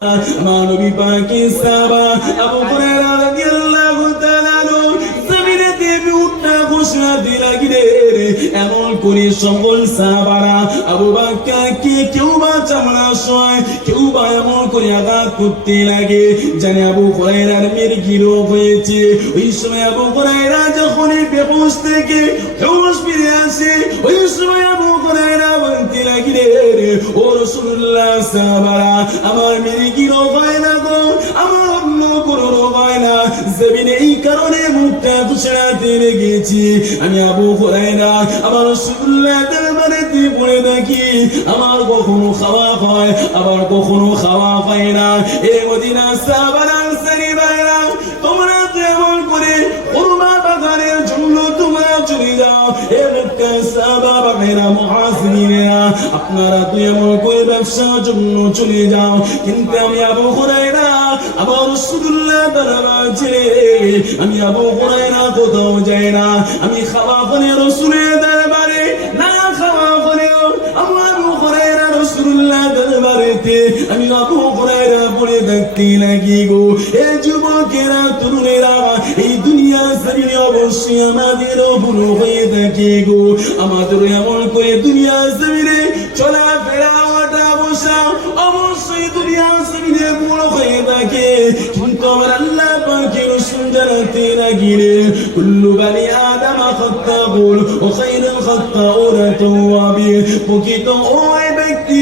মানবী পাকি সাহাবা আবু হুরায়রা রাদিয়াল্লাহু তাআলা জমিনেতে উঠনা ঘোষণা দিলা গিরে এমন করে সকল সাহাবারা আবু বকরকে কেউ বা চামড়া সয় কেউ বা এমন করে আঘাত করতে লাগে জানে আবু হুরায়রার মির্গি রোগ হয়েছে। ওই সময় আবু হুরায়রা যখন বেহুশ থেকে হুঁশ ফিরে আসে ওই সময় আবু হুরায়রা বলতে লাগে ও রাসূলুল্লাহ সাহাবারা আমার মির্গি রোগ হয় না গো, আমার অন্য কোনো রোগ হয় না, জমিনে এই কারণে মুখটা ঘুষড়াতে লেগেছি। আমি আবু হুরায়রা আমার রাসূলুল্লাহ দরবারেতে পড়ে থাকি, আমার কখনো খাওয়া হয় আবার কখনো খাওয়া হয় না। এ মদিনা সাহাবারা আনসারী ভাইরা তোমরা যেমন করে কুরবা বাগানের জন্য তোমরা চলে যাও, এ মক্কা সাহাবা ভাইরা মুহাজিরিনেরা আপনারা তো এমন করে ব্যবসার জন্য চলে যাও, কিন্তু আমি আবু হুরায়রা আমার রাসূলুল্লাহ দরবার ছেড়ে আমি আবু হুরায়রা কোথাও যাই না। আমি খাওয়া করে রাসূলের দরবারে না খাওয়া করেও আমার আবু হুরায়রা রাসূলুল্লাহ দরবারেতে আমি আবু হুরায়রা পড়ে থাকতে লাগি গো। এ যুবকেরা তরুণেরা এই দুনিয়া জমিনে অবশ্যই আমাদেরও ভুল হয়ে থাকে গো, আমাদের এমন করে দুনিয়া জমিনে চলাফেরা ওঠা বসা অবশ্যই দুনিয়া জমিনে ভুল হয়ে থাকে। কিন্তু আমার আল্লাহ পাকের রাসূল জানাতে লাগিলেন কুল্লু বানি আদম খাত্তাউন ও খায়রুল খাত্তাউনা তাওয়াবিন। প্রকৃত ওই ব্যক্তি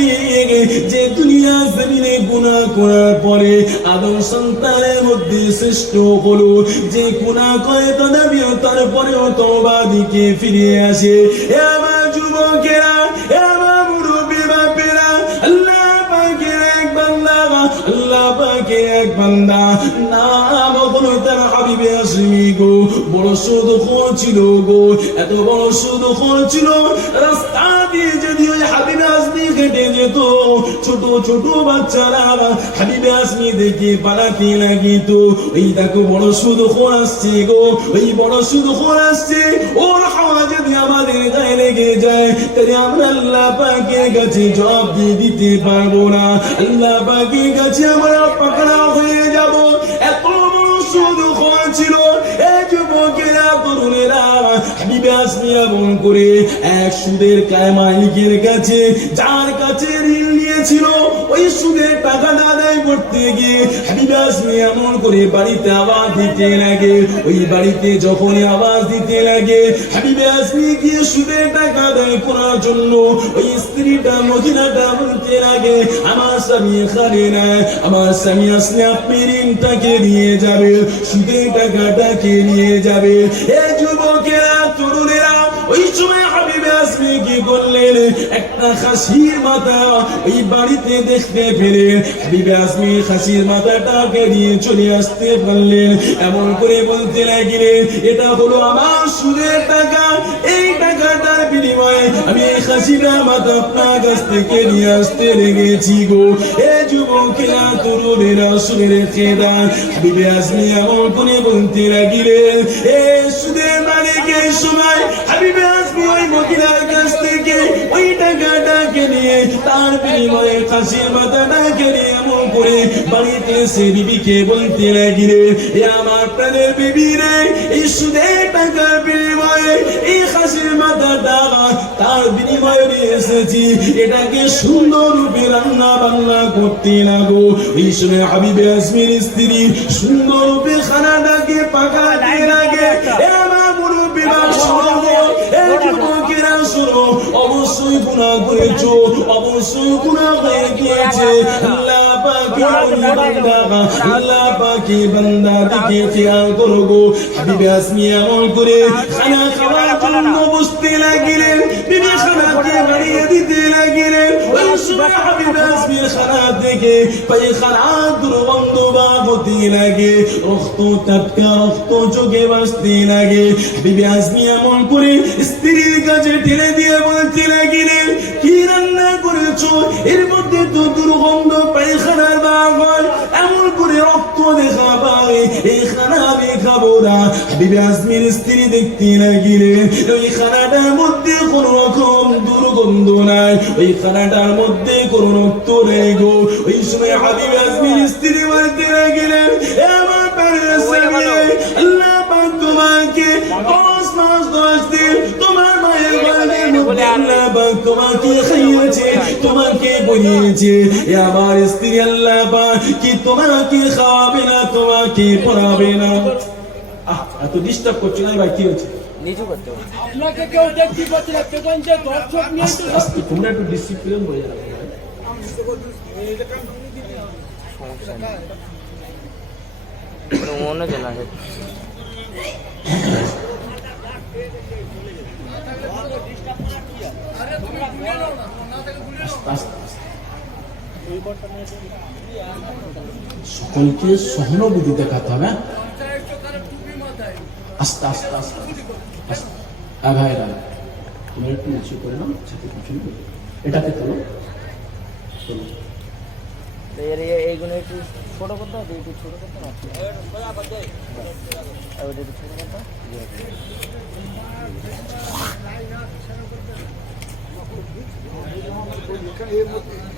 যে দুনিয়া জমিনে গুনাহ করার পরে আদম সন্তানের মধ্যে শ্রেষ্ঠ হলো, যে গুনাহ করে তথাপি তারপরেও তওবা দিকে ফিরে আসে। হে আমার যুবকেরা, হে আমার মুরব্বি বাপেরা, আল্লাহ পাকের এক বান্দা, আল্লাহ পাকের এক বান্দা নাম হলো তার হাবিবে আসমি গো। বড় সুদখোর ছিল গো, এত বড় সুদখোর ছিল, রাস্তা দিয়ে যদি ওই হাবিবে আসমি হেঁটে যেত ছোট ছোট বাচ্চারা হাবিবে আসমি দেখে পালাতে লাগিত। ওই দেখো বড় সুদখোর আসছে গো, ওই বড় সুদখোর আসছে, ওর হাওয়া যদি আমাদের গায়ে লেগে যায় তাহলে আমরা আল্লাহ পাকের কাছে জবাব দিয়ে দিতে পারবো না, আল্লাহ পাকের কাছে আমরা পাকড়া হয়ে যাব। এত বড় সুদখোর ছিল এই যুবকেরা তরুণেরা হাবিবে আসমি এমন করে এক সুদের মালিকের কাছে, যার কাছে ঋণ নিয়েছিল ওই সুদের টাকা আদায় করতে গিয়ে হাবিবে আসমি এমন করে বাড়িতে আওয়াজ দিতে লাগে। ওই বাড়িতে যখনই আওয়াজ দিতে লাগে হাবিবে আসমি গিয়ে সুদের টাকা আদায় করার জন্য ওই স্ত্রীটা মদিনাটা বলতে লাগে আমার স্বামী এখানে নাই, আমার স্বামী আসলে আপনি ঋণটাকে নিয়ে যাবে, সুদের টাকাটাকে নিয়ে যাবে। এই যুবকেরা তরুণেরা ওই সময় হাবিবে আসমি কি করলেন, একটা খাসির মাথা ওই বাড়িতে দেখতে পেলেন, হাবিবে আসমি খাসির মাথাটাকে নিয়ে চলে আসতে পারলেন, এমন করে বলতে লাগলেন এটা হলো আমার সুদের টাকা, এই টাকাটার বিনিময়ে আমি এই খাসিটার মাথা আপনার কাছ থেকে নিয়ে আসতে লেগেছি গো। এ যুবকেরা তরুণেরা শুনে রেখে দেন, হাবিবে আসমি এমন করে বলতে লাগলেন এ সুদের মালিকের সময় হাবিবে আসমি ওই মহিলার কাছ থেকে ওই টাকাটাকে নিয়ে তার বিনিময়ে খাসির মাথাটাকে নিয়ে এমন করে বাড়িতে এসে বিবিকে বলতে লাগলেন এ আমার প্রাণের বিবি রে, এই সুদের টাকার বিনিময়ে এই খাসির মাথাটা তার বিনিময়ে নিয়ে এসেছি, এটাকে সুন্দর রূপে রান্না বান্না করতে লাগো। এই সময় হাবিবে আসমির স্ত্রী সুন্দর রূপে খানাটাকে পাকাতে লাগে। আমার মুরব্বি বাপ অবশ্যই গুনাহ করেছো, অবশ্যই গুনাহ হয়ে গিয়েছে, আল্লাহ পাকের বান্দা দিকে খেয়াল করো গো। হাবিবে আসমি এমন করে খানা খাওয়ার জন্য বসতে লাগলেন, বিবি খানাকে বাড়িয়ে দিতে লাগলেন। ওই সময় হাবিবে আসমির খানা থেকে পায়খানা দুর্গন্ধ বার হতে লাগে, রক্ত টাটকা রক্ত চোখে ভাসতে লাগে। হাবিবে আসমি এমন করে স্ত্রীর কাছে ঠেলে দিয়ে বলতে লাগলেন কি রান্না করেছো, এর মধ্যে তো দুর্গন্ধ পায়খানার বার হয়, এমন করে রক্ত দেখা পাবে এই খানা আমি খাবো না। হাবিবে আজমির স্ত্রী দেখতে লাগিলেন ওই খানাটার মধ্যে কোন রকম দুর্গন্ধ নাই, ওই খানাটার মধ্যে কোন রক্ত নেই গো। ওই সময় হাবিবে আজমির স্ত্রী বলতে লাগিলেন, আমার আল্লাহ পাক তোমাকে 10 মাস 10 দিন তোমার মায়ের গর্ভের মধ্যে আল্লাহ পাক তোমাকে খাইয়েছে, তোমাকে বনিয়েছে। আমার স্ত্রী আল্লাহ পাক কি তোমাকে খাওয়াবে না, তোমাকে পড়াবে না? এত ডিস্টার্ব করছো না ভাই, কি হচ্ছে? নিচু করতে হবে। আপনাকে কেউ দেখতে পাচ্ছে না, কেমন যে দর্শক নিয়ে তো আস্তে তোমরা একটু ডিসিপ্লিন হয়ে যাবে। মনে হচ্ছে না সকলকে সহানুভূতি দেখাতে হবে। আস্তে আস্তে আস্তে আস্তে ভাইরা তোমরা একটু নিচু করে নাও, এটাকে তোলো তোলো। এইগুলো একটু ছোট করতে হবে, একটু ছোট করতে হবে। ওটা একটু ছোট করতে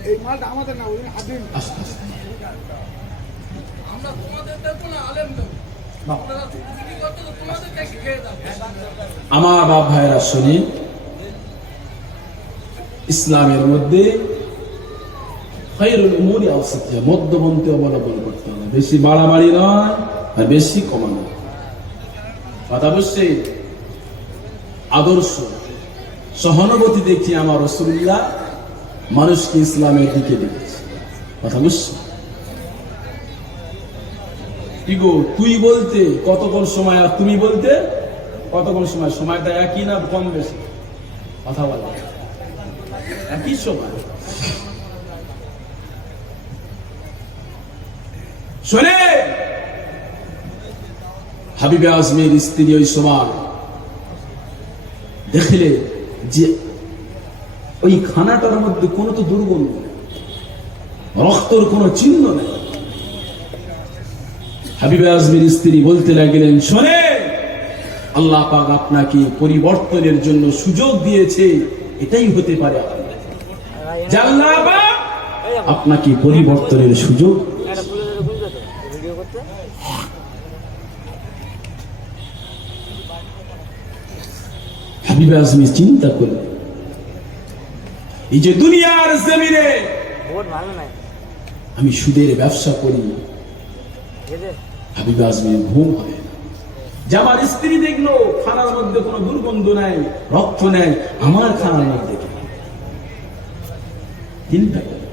এই মালটা আমাদের না, ওই আদিম আস্তে আস্তে আমরা তোমাদের দেখো না, আলেম দেবো। আপনারা চুরি করতে তো তোমাদের দেখে খেয়ে দাও। আমার বাপ ভাইরা শুনি, ইসলামের মধ্যে খায়রুল উমুরি আওসাতিহা, মধ্যপন্থী অবলম্বন করতে হবে। বেশি বাড়াবাড়ি নয় আর বেশি কমানো। কথা বুঝছে? আদর্শ সহানুভূতি দেখি আমার রাসূলুল্লাহ মানুষকে ইসলামের দিকে ডেকেছে। কথা বুঝছে? কি গো, তুই বলতে কতক্ষণ সময় আর তুমি বলতে কতক্ষণ সময়? সময়টা একই না কম বেশি? কথা বলা একই সময়। শোনে, হাবিবে আজমির স্ত্রী ওই সময় দেখলে যে ওই খানাটার মধ্যে কোনো তো দুর্গন্ধ নেই, রক্তর কোনো চিহ্ন নেই। হাবিবে আজমির স্ত্রী বলতে লাগলেন, শোনে, আল্লাহ পাক আপনাকে পরিবর্তনের জন্য সুযোগ দিয়েছে। এটাই হতে পারে যে আল্লাহ পাক আপনাকে পরিবর্তনের সুযোগ। ভিডিও করতে হাবিবে আজমির চিন্তা করলেন, এই যে দুনিয়ার জমিনে ভোট ভালো নাই আমি সুদের ব্যবসা করি, এদের হাবিবে আজমির ঘুম হবে না। যে আমার স্ত্রী দেখলো খানার মধ্যে কোনো দুর্গন্ধ নাই, রক্ত নেই, আমার খানার মধ্যে কেন? চিন্তা করে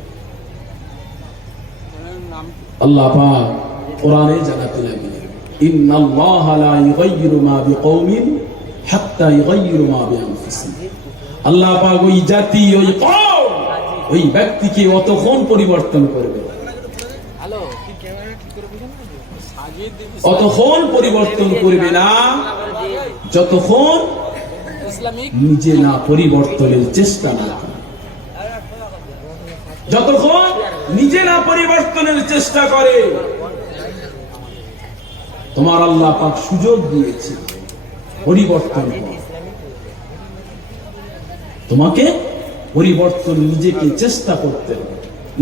আল্লাহ পাক কোরআনে জানাতে লাগলেন, ইন্নাল্লাহা লা ইউগাইয়িরু মা বিকওমিন হাত্তা ইউগাইয়িরু মা বিআনফুসিহিম। আল্লাহ পাক ওই জাতি, ওই কওম, ওই ব্যক্তিকে অতক্ষণ পরিবর্তন করবে, হ্যালো অতক্ষণ পরিবর্তন করবে না যতক্ষণ ইসলামিক নিজে না পরিবর্তনের চেষ্টা না করে। যতক্ষণ নিজে না পরিবর্তনের চেষ্টা করে, তোমার আল্লাহ পাক সুযোগ দিয়েছে পরিবর্তন করার। তোমাকে পরিবর্তন নিজেকে চেষ্টা করতে হবে,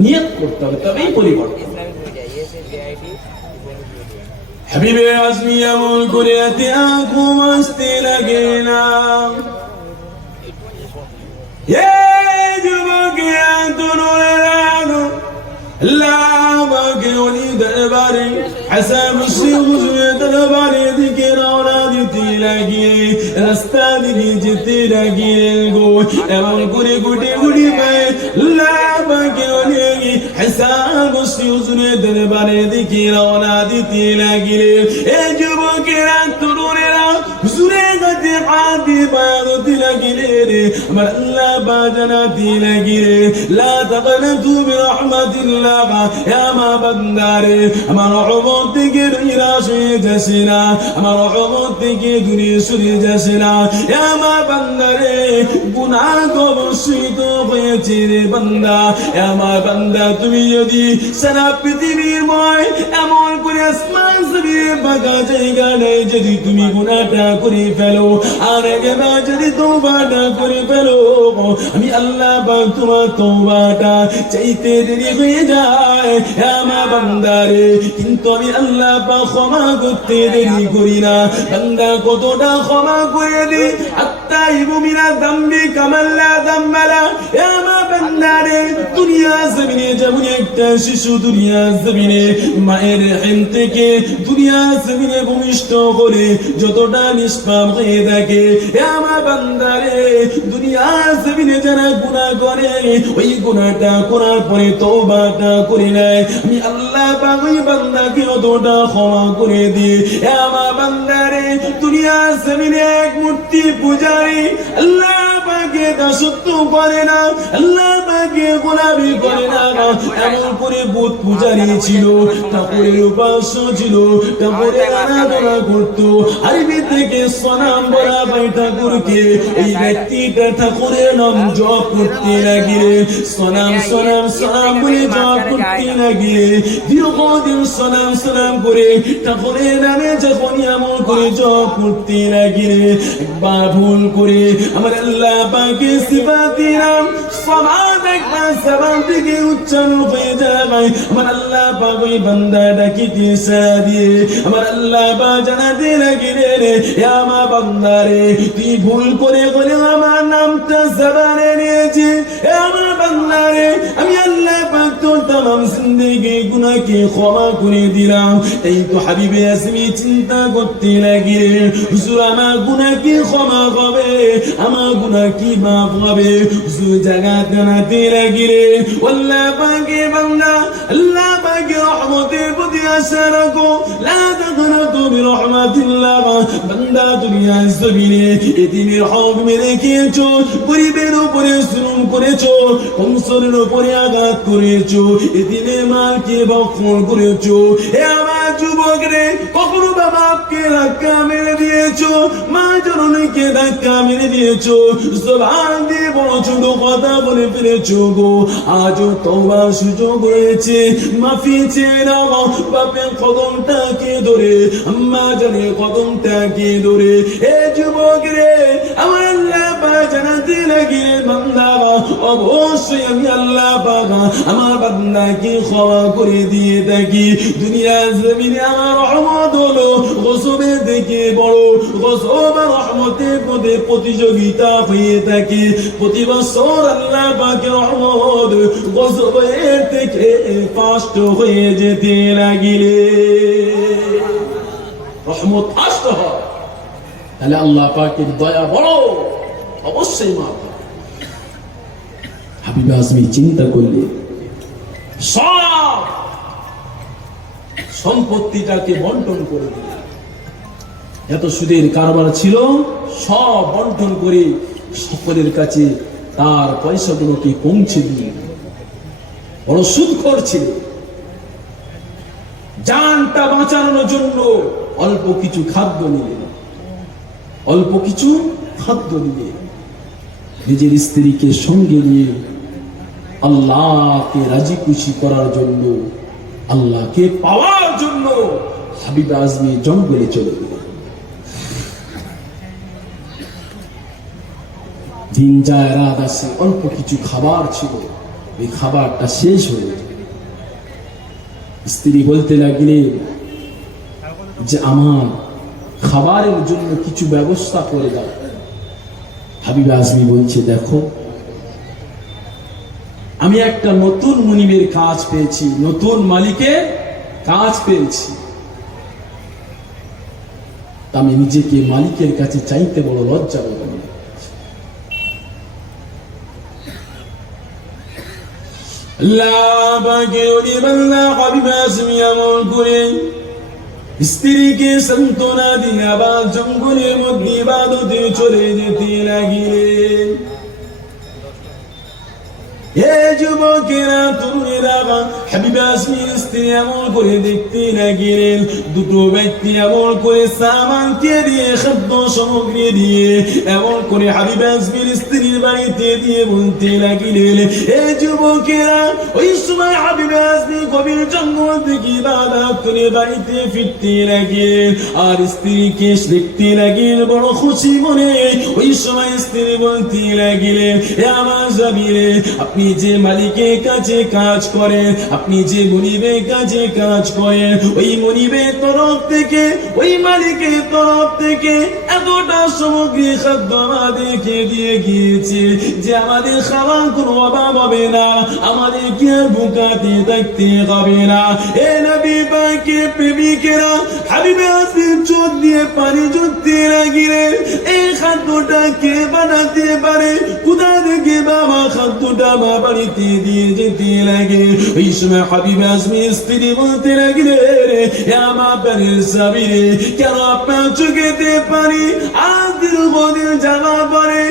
নিয়ত করতে হবে, তবেই পরিবর্তন। ইসলামিক মিডিয়া ইএসএ হাবিবে আজমি এমন করে এতে আঁখো আসতে লাগে না। এই যুবকে তরুণেরা লামাকে ওলি দরবারে হাসাব শিখুজে দরবারে দিকে রওনা দিতে লাগিয়ে, রাস্তা দিকে যেতে লাগিয়ে গো, এমন করে গুটি গুটি পায়ে লামাকে ওলি হাসাব শিখুজে দরবারে দিকে রওনা দিতে লাগিলে। এই যুবকেরা তরুণেরা হুজুরে গতি আদি বারতি লাগিলে রে আমার আল্লাহ বাজানাতি লাগিলে লা তাকনাতু বিরহমাতিল্লাহ ইয়া মা বান্দারে আমার রহমত থেকে নিরাশ হয়ে যাসে না আমার রহমত থেকে দূরে সরে যাসে না ইয়া মা বান্দারে গুনাহ অবশ্যই তো হয়েছে রে বান্দা ইয়া মা বান্দা তুমি যদি সারা পৃথিবীর ময় এমন করে আসমান জমিনের বাঁকা জায়গা নেই যদি তুমি গুনাহটা করে ফেলো আর একবার যদি তওবাটা করে ফেলো আমি আল্লাহ পাক তোমার তওবাটা চাইতে দেরি হয়ে যায় হে আমার বান্দারে কিন্তু আমি আল্লাহ পাক ক্ষমা করতে দেরি করি না বান্দা কতটা ক্ষমা করে দিই আত্তাইবু মিনা যামবি কামাল্লা যামবালা হে আমার বান্দারে দুনিয়া জমিনে যেমন একটা শিশু দুনিয়া জমিনে মায়ের রহিম থেকে দুনিয়া জমিনে ভূমিষ্ঠ করে যতটা নিষ্পাপ হয়ে থাকে হে আমার বান্দারে দুনিয়া জমিনে যারা গুনাহ করে ওই গুনাহটা করার পরে তওবাটা করে নেয় আমি আল্লাহ পাক ওই বান্দাকে অতটা ক্ষমা করে দিই হে আমার বান্দারে দুনিয়া জমিনে এক মূর্তি পূজারী আল্লাহ পাকে দাসত্ব করে না আল্লাহ পাকে গোলামি করে না এমন করে বুত পূজারী ছিল ঠাকুরের উপাস্য ছিল ঠাকুরের আরাধনা করত আরবি থেকে সনাম বলা ভাই ঠাকুরকে এই ব্যক্তিটা ঠাকুরের নাম জপ করতে লাগিলে সনাম সনাম সনাম বলে জপ করতে লাগিলে দীর্ঘদিন সনাম সনাম করে ঠাকুরের নামে যখন এমন করে জপ করতে লাগিলে একবার ভুল করে আমার আল্লাহ পাকে সিফাতি নাম সমাজ একবার জবান থেকে উচ্চারণ হয়ে যায় আমার আল্লাহ পাক ওই বান্দাটাকে সাড়া দিয়ে আমার আল্লাহ পাক জানাতে লাগিলে রে হে আমার বান্দারে তুই ভুল করে বলে আমার নামটা জবানে নিয়েছি হে আমার বান্দারে আমি আল্লাহ পাক তোর तमाम জিন্দেগি গুনাহকে ক্ষমা করে দিলাম এই তো হাবিবে আসমি চিন্তা করতে লাগিলে হুজুর আমার গুনাহ কি ক্ষমা হবে আমার গুনাহ কি মাফ হবে হুজুর জায়গা জানাতে লাগিলে আল্লাহ পাকে বান্দা আল্লাহ পাকে রহমতের প্রতি আশা রাখো লা তাকনাতু বিরহমাতিল্লাহ বান্দা দুনিয়া জমিনে এতিমের হক মেরে খেয়েছো গরিবের উপরে জুলুম করেছো কমসরের উপরে আঘাত করেছো এতিমের মালকে বক্ষণ করেছো হে আমার যুবক রে কখনো বাবাকে ধাক্কা মেরে দিয়েছো মা জননীকে ধাক্কা মেরে দিয়েছো জবান দিয়ে বড় ছোট কথা বলে ফেলেছো গো আজও তওবার সুযোগ হয়েছে মাফি চেয়ে নাও বাপের কদমটাকে ধরে আম্মা জানের কদমটাকে ধরে হে যুবক রে আমার আল্লাহ পাক জানাতে লাগিলেন বান্দা অবশ্যই আমি আল্লাহ পাক আমার বান্দাকে ক্ষমা করে দিয়ে থাকি দুনিয়া জমিনে আমার রহমত হলো গজবের থেকে বড় গজব আর রহমতের মধ্যে প্রতিযোগিতা হয়ে থাকে প্রতি বছর আল্লাহ পাকের রহমত গজবের থেকে ফাস্ট হয়ে যেতে লাগিলে রহমত ফাস্ট হয় তাহলে আল্লাহ পাকের দয়া বড় অবশ্যই মাফ হাবিব আজমি চিন্তা করলে সব সম্পত্তিটাকে বন্টন করে দিল এত সুদের কারবার ছিল সব বন্টন করে সকলের কাছে তার পয়সাগুলোকে পৌঁছে দিয়ে বড় সুদখোর ছিল জানটা বাঁচানোর জন্য অল্প কিছু খাদ্য নিলেন অল্প কিছু খাদ্য নিয়ে নিজের স্ত্রীকে সঙ্গে নিয়ে আল্লাহকে রাজি খুশি করার জন্য আল্লাহকে পাওয়ার জন্য হাবিব আজমি জঙ্গলে চলে গেলেন দিন যায় রাত আসে অল্প কিছু খাবার ছিল এই খাবারটা শেষ হয়ে যায় স্ত্রী বলতে লাগলেন যে আমার খাবারের জন্য কিছু ব্যবস্থা করে দাও হাবিব আজমি বলছে দেখো আমি একটা নতুন মুনিবের কাজ পেয়েছি নতুন মালিকের কাজ পেয়েছি আমি নিজেকে মালিকের কাছে চাইতে বড় লজ্জা বোধ করি আল্লাহ পাকের ওলি বান্দা হাবিব আজমি আমল করে স্ত্রীকে সান্ত্বনা দিয়ে আবার জঙ্গলের মধ্যে ইবাদতে চলে যেতে লাগিলেন। হে যুবকেরা, তরুণেরা, হাবিব আসমির স্ত্রী এমন করে দেখতে লাগিলেন। দুটো ব্যক্তি এমন করে সামানকে দিয়ে, খাদ্য সামগ্রী দিয়ে, এমন করে হাবিব আসমির স্ত্রীর বাড়িতে দিয়ে বলতে লাগিলেন, হে যুবকেরা, ওই সময় হাবিব আসমি গভীর জঙ্গল থেকে ইবাদত করে বাড়িতে ফিরতে লাগিলেন। আর স্ত্রীকে দেখতে লাগিলেন বড় খুশি মনে। ওই সময় স্ত্রী বলতে লাগিলেন, হে আমার স্বামী রে, আপনি যে মালিকের কাছে কাজ করেন, আপনি যে মনিবের কাছে কাজ করেন, ওই মনিবের তরফ থেকে, ওই মালিকের তরফ থেকে এতটা সামগ্রী খাদ্য আমাদেরকে দিয়ে গিয়েছে যে আমাদের খাওয়ার কোনো অভাব হবে না, আমাদের কি আর ভুকাতে থাকতে হবে না। এ নবী পাকের প্রেমিকেরা, হাবিবে আসমির চোখ দিয়ে পানি ঝরতে লাগিলেন। এই খাদ্যটা কে বানাতে পারে? কোথা থেকে বাবা খাদ্যটা বাড়িতে দিয়ে যেতে লাগে? ওই সময় হাবিব আসমির স্ত্রী বলতে লাগলে, আমার বাড়ির স্বামী রে, কেন আপনার চোখেতে পানি? আজ দীর্ঘদিন যাওয়া পরে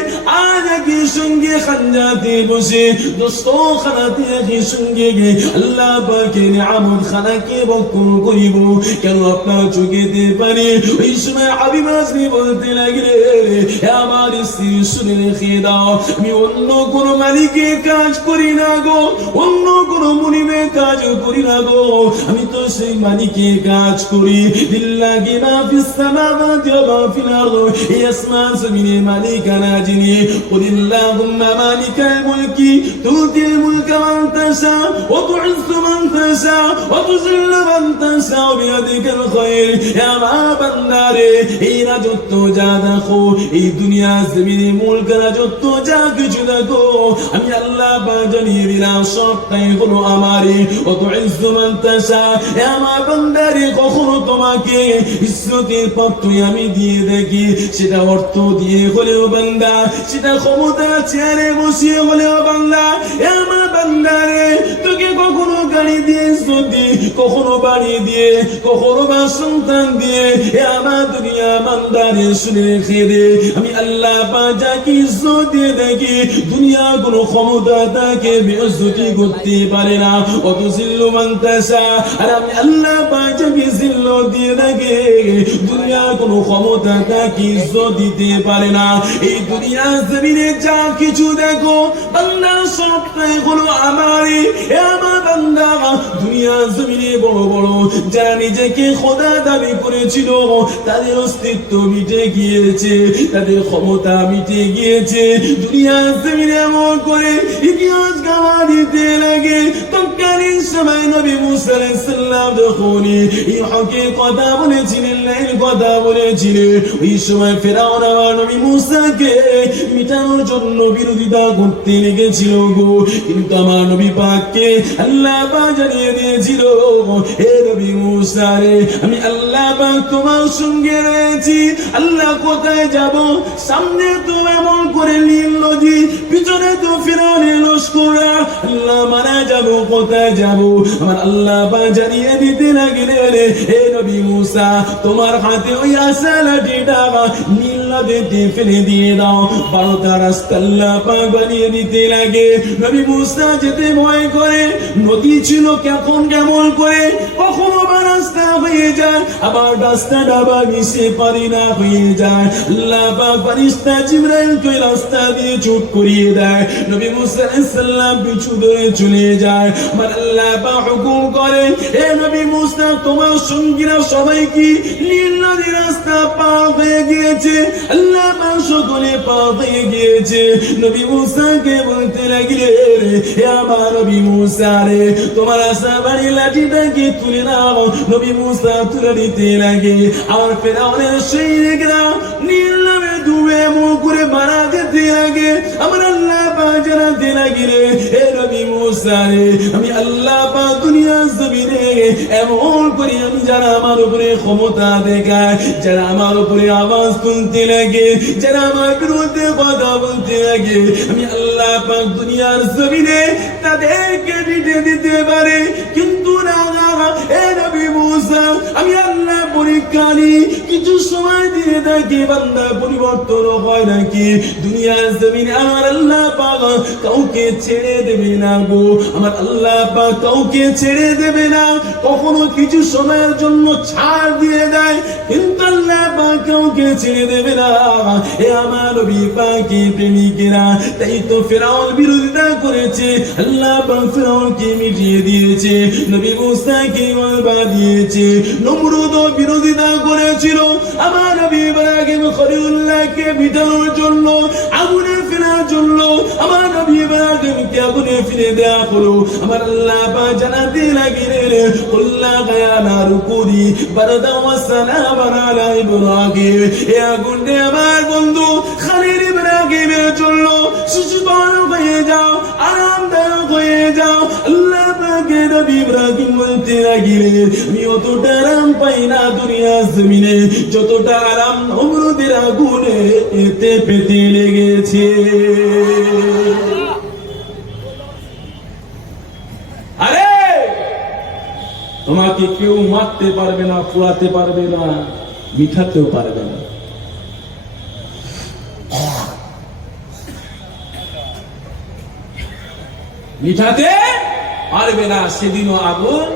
আজ একই সঙ্গে খানজাতে বসে দোস্তখানাতে একই সঙ্গে গিয়ে আল্লাহ পাকের নিয়ামত খানাকে বক্ষণ করিব, কেন আপনার চোখেতে পানি? ওই সময় হাবিব আসমি বলতে লাগলে, আমার স্ত্রী শুনে রেখে দাও, আমি অন্য কোন মালিকের কাজ করি না গো, অন্য কোন মনিবের কাজ করি না গো, আমি তো সেই মালিকের কাজ করি। লিল্লাহি মা ফিস সামাওয়াতি ওয়া মা ফিল আরদ, এই আসমান জমিনের মালিকানা যিনি। কুলিল্লাহুম্মা মালিকাল মুলকি তুতিল মুলকা মান তাশা ওয়া তুইজ্জু মান তাশা ওয়া তুযিল্লু মান তাশা বিয়াদিকাল খায়র। হে আমার বান্দারে, এই রাজত্ব যা দেখো, এই দুনিয়া জমিনের মুলক রাজত্ব যা কিছু দেখো, আমি আল্লাহ জানিয়ে দিলাম সবটাই হলো আমারই। অত ইজ্জু মান তাশা, আমার বান্দারে, কখনো তোমাকে ইজ্জতের পথই আমি দিয়ে দেখি, সেটা অর্থ দিয়ে হলেও বান্দা, সেটা ক্ষমতা চেয়ারে বসিয়ে হলেও বান্দা। আমার বান্দারে, তোকে কখনো গাড়ি দিয়ে ইজ্জত দিয়ে, কখনো বাড়ি দিয়ে, কখনো বা সন্তান দিয়ে, আমার দুনিয়া বান্দারে শুনে রেখে দে, আমি আল্লাহ যাকে ইজ্জত দিয়ে দেখি, দুনিয়া কোনো ক্ষমতা তাকে বেইজ্জতি করতে পারে না। অত জিল্লু মান তাশা, আর আমি আল্লাহ যাকে জিল্লত দিয়ে দেখে, দুনিয়া কোনো ক্ষমতা তাকে ইজ্জত দিতে পারে না। এই দুনিয়া জমিনে যা কিছু দেখো বান্দা, সবটাই হলো আমারই। হে আমার বান্দা, দুনিয়া জমিনে বড় বড় যারা নিজেকে খোদা দাবি করেছিল, তাদের অস্তিত্ব মিটে গিয়েছে, তাদের ক্ষমতা মিটে গিয়েছে। দুনিয়া জমিনে এমন করে ইতিহাস গাওয়া দিতে লাগে। তৎকালীন সময় নবী মুসা আলাইহিস সালাম যখন এই হকের কথা বলেছিলেন, লাইনের কথা বলেছিলেন, ওই সময় ফেরাউন আমার নবী মুসাকে মিটানোর জন্য বিরোধিতা করতে লেগেছিল গো। কিন্তু আমার নবী পাককে আল্লাহ পাক জানিয়ে দিয়েছিল, হে নবী মুসা রে, আমি আল্লাহ পাক তোমার সঙ্গে রয়েছি। আল্লাহ কোথায় যাব? সামনে তো এমন করে নীল নদী, পিছনে তো ফিরআউনের লস্কররা, আল্লাহ মারা যাব, কোথায় যাব? আমার আল্লাহ পাক জানিয়ে দিতে লাগলেন, হে নবী মুসা, তোমার হাতে ওই আশা লাঠিটা নীল নদীতে ফেলে দিয়ে দাও। 12টা রাস্তা আল্লাহ পাক বানিয়ে দিতে লাগে। নবী মুসা যেতে ভয় করে, নদী ছিল কেমন কেমন করে, কখনো বা রাস্তা হয়ে যায়, আবার রাস্তাটা বা মিশে পারি না হয়ে যায়। আল্লাহ পাক ফেরেশতা জিবরাইলকে রাস্তা দিয়ে চুপ করিয়ে দেয়। নবী মুসা আলাইহিস সালাম পিছু ধরে চলে যায়। আমার আল্লাহ পাক হুকুম করে, হে নবী মুসা, তোমার সঙ্গীরা সবাই কি নীল নদীর রাস্তা পার হয়ে গিয়েছে? আল্লাহ পাক সকলে পার হয়ে গিয়েছে। নবী মুসাকে বলতে লাগলেন, হে আমার নবী মুসা রে, তোমার আশা বাড়ি লাঠিটাকে তুলে নাও। নবী মুসা তুলে দিতে লাগে। আর ফেরাউনের সৈনিকরা নীল নামে ডুবে এমন করে মারা যেতে লাগে। আমার আল্লাহ পাক জানাতে লাগলেন, হে নবী মুসা রে, আমি আল্লাহ পাক দুনিয়া জমিনে এমন করে আমি যারা আমার উপরে ক্ষমতা দেখায়, যারা আমার উপরে আওয়াজ তুলতে লাগে, যারা আমার বিরুদ্ধে কথা বলতে লাগে, আমি আল্লাহ পাক দুনিয়ার জমিনে তাদেরকে মিটে দিতে পারে। কিন্তু না, হে নবী মুসা, আমি আল্লাহ কিছু সময় দিয়ে দেখে বান্দা পরিবর্তন হয় নাকি। দুনিয়ার জমিনে আমার আল্লাহ পাক কাউকে ছেড়ে দেবে না গো, আমার আল্লাহ পাক কাউকে ছেড়ে দেবে না। কখনো কিছু সময়ের জন্য ছাড় দিয়ে দেয়, কিন্তু আল্লাহ পাক কাউকে ছেড়ে দেবে না। এ আমার নবী পাকের প্রেমিকেরা, তাই তো ফেরাউন বিরোধিতা করেছে, আল্লাহ পাক ফেরাউনকে মিটিয়ে দিয়েছে, নবী মুসাকে মারবা দিয়েছে। নমরুদ বিরোধিতা করেছিল, আমার নবী ইব্রাহিম খলিলুল্লাহকে মিটানোর জন্য, আগুনে ফেলার জন্য আমার নবী ইব্রাহিমকে আগুনে ফেলে দেয়া হলো। আমার আল্লাহ পাক জানাতে লাগলেন, কুল্লা গায়া নারু কুরি বারদা ওয়া সালামান আলা ইব্রাহিম। এ আগুনে আমার বন্ধু খলিল ইব্রাহিমের জন্য সুসুবল হয়ে যাও, আরামদায়ক হয়ে যাও। আল্লাহ পাকের নবী ইব্রাহিম বলতে লাগলেন, আমি অতটা আরাম পাই না দুনিয়ার জমিনে যতটা আরাম নমরুদের আগুনে এতে পেতে লেগেছে। আরে তোমাকে কেউ মারতে পারবে না, পোড়াতে পারবে না, মিঠাতেও পারবে না। মিঠাতে পারবে না, সেদিনও আগুন